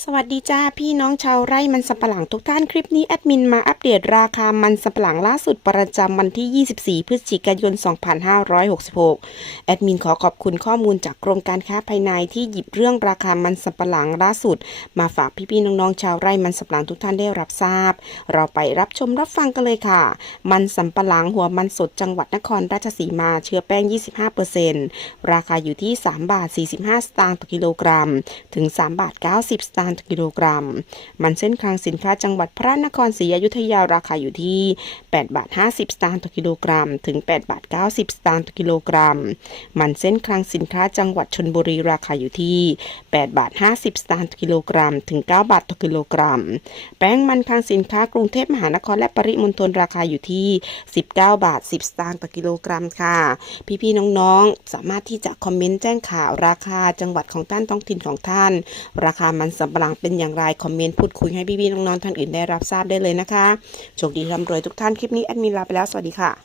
สวัสดีจ้าพี่น้องชาวไร่มันสำปะหลังทุกท่านคลิปนี้แอดมินมาอัปเดตราคามันสำปะหลังล่าสุดประจำวันที่ 24 พฤศจิกายน 2566 แอดมินขอขอบคุณข้อมูลจากกรมการค้าภายในที่หยิบเรื่องราคามันสำปะหลังล่าสุด มาฝากพี่ๆน้องๆชาวไร่มันสำปะหลังทุกท่านได้รับทราบ เราไปรับชมรับฟังกันเลยค่ะ มันสำปะหลังหัวมันสดจังหวัดนครราชสีมาเชื้อแป้ง 25%ราคาอยู่ที่ 3 บาท 45 สตางค์ต่อกิโลกรัม ถึง 3 บาท 90 สตางค์ต่อกิโลกรัม มันเส้นคลังสินค้าจังหวัดพระนครศรีอยุธยาราคาอยู่ที่8บาท50 สตางค์ต่อกิโลกรัม ถึง8บาท90 สตางค์ต่อกิโลกรัม มันเส้นคลังสินค้าจังหวัดชนบุรีราคาอยู่ที่8บาท50 สตางค์ต่อกิโลกรัม ถึง 9 บาทต่อกิโลกรัม แป้งมันคลังสินค้ากรุงเทพมหานครและปริมณฑลราคาอยู่ที่ 19 บาท 10 สตางค์ต่อกิโลกรัมค่ะ พี่ๆน้องๆ สามารถที่จะคอมเมนต์แจ้งข่าวราคาจังหวัดของท่านท้องถิ่นของท่าน ราคามันสำปะหลังเป็นอย่างไรคอมเมนต์พูดคุยให้พี่ๆน้องๆท่านอื่นได้รับทราบได้เลยนะคะโชคดีร่ำรวยทุกท่านคลิปนี้แอดมินลาไปแล้วสวัสดีค่ะ